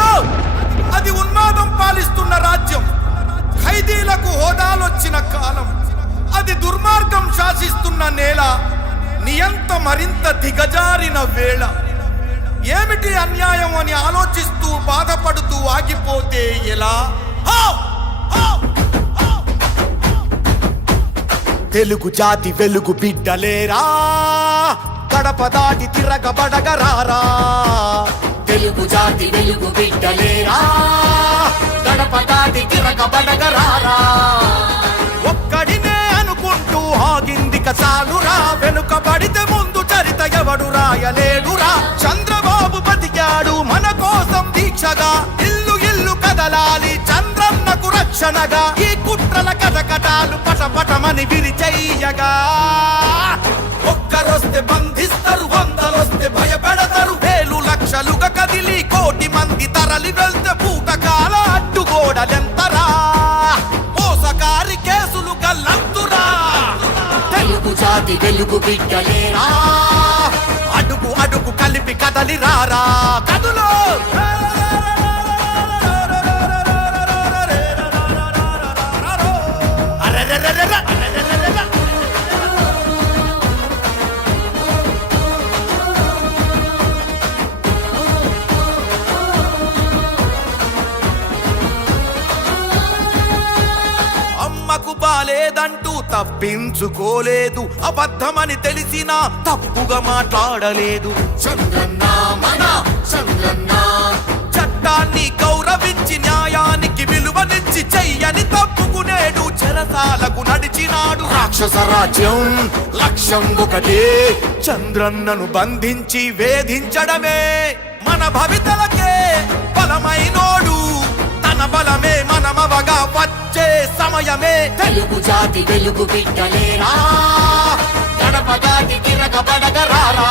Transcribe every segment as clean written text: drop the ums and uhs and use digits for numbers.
అదిగో అది ఉన్మాదం పాలిస్తున్న రాజ్యం. ఖైదీలకు హోదాలొచ్చిన కాలం. అది దుర్మార్గం శాసిస్తున్న నేల. నియంత మరింత దిగజారిన వేళ. ఏమిటి అన్యాయం అని ఆలోచిస్తూ బాధపడుతూ ఆగిపోతే ఎలా? తెలుగు జాతి వెలుగు బిడ్డలేరా, గడప దాటి తిరగబడగరారా. తెలుగు జాతి వెలుగు బిడ్డలేరా, గడప దాటి తిరగబడగరారా. ఒక్కడినే అనుకుంటూ ఆగిందిక చాలురా, వెనుకబడితే ముందు చరిత ఎవడు రాయలేడురా. చంద్రబాబు బతికాడు మన కోసం దీక్షగా, ఇల్లు ఇల్లు కదలాలి చంద్రన్నకు రక్షణగా. ఈ కుట్రల కటకటాలు పటపటమని విరిచెయ్యగా. ఒక్కరొస్తే బంధిస్తారు, వందలొస్తే భయపెడతారు. వేలు లక్షలుగా కదిలి కోటి మంది తరలి వెళ్తే పూటకాల అడ్డుగోడలెంతరా. మోసకారి కేసులు గల్లంతురా. తెలుగు జాతి వెలుగు బిడ్డలేరా, అడుగు అడుగు కలిపి కదలి రారా. కదులు అమ్మకు బాలేదంటూ తప్పించుకోలేదు. అబద్ధమని తెలిసినా తప్పుగా మాట్లాడలేదు. చంద్రన్న మన చంద్రన్న, చట్టాన్ని గౌరవించి న్యాయానికి విలువనిచ్చి చెయ్యని తప్పుకునేడు. చెరసాలకు నడిచినాడు. రాక్షస రాజ్యం లక్ష్యం ఒకటే, చంద్రన్నను బంధించి వేధించడమే. మన భవితలకే బలమైనోడు, తన బలమే మనమవగా వచ్చే సమయమే. తెలుగు జాతి వెలుగు బిడ్డలేరా, గడప దాటి తిరగబడగరారా.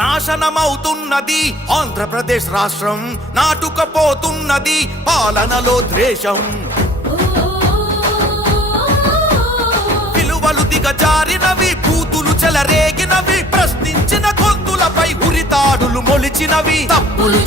నాశనమవుతున్నది ఆంధ్రప్రదేశ్ రాష్ట్రం, నాటుకపోతున్నది పాలనలో ద్వేషం. విలువలు దిగజారినవి, బూతులు చెలరేగినవి, ప్రశ్నించిన గొంతులపై ఉరితాడులు మొలిచినవి. తప్పులు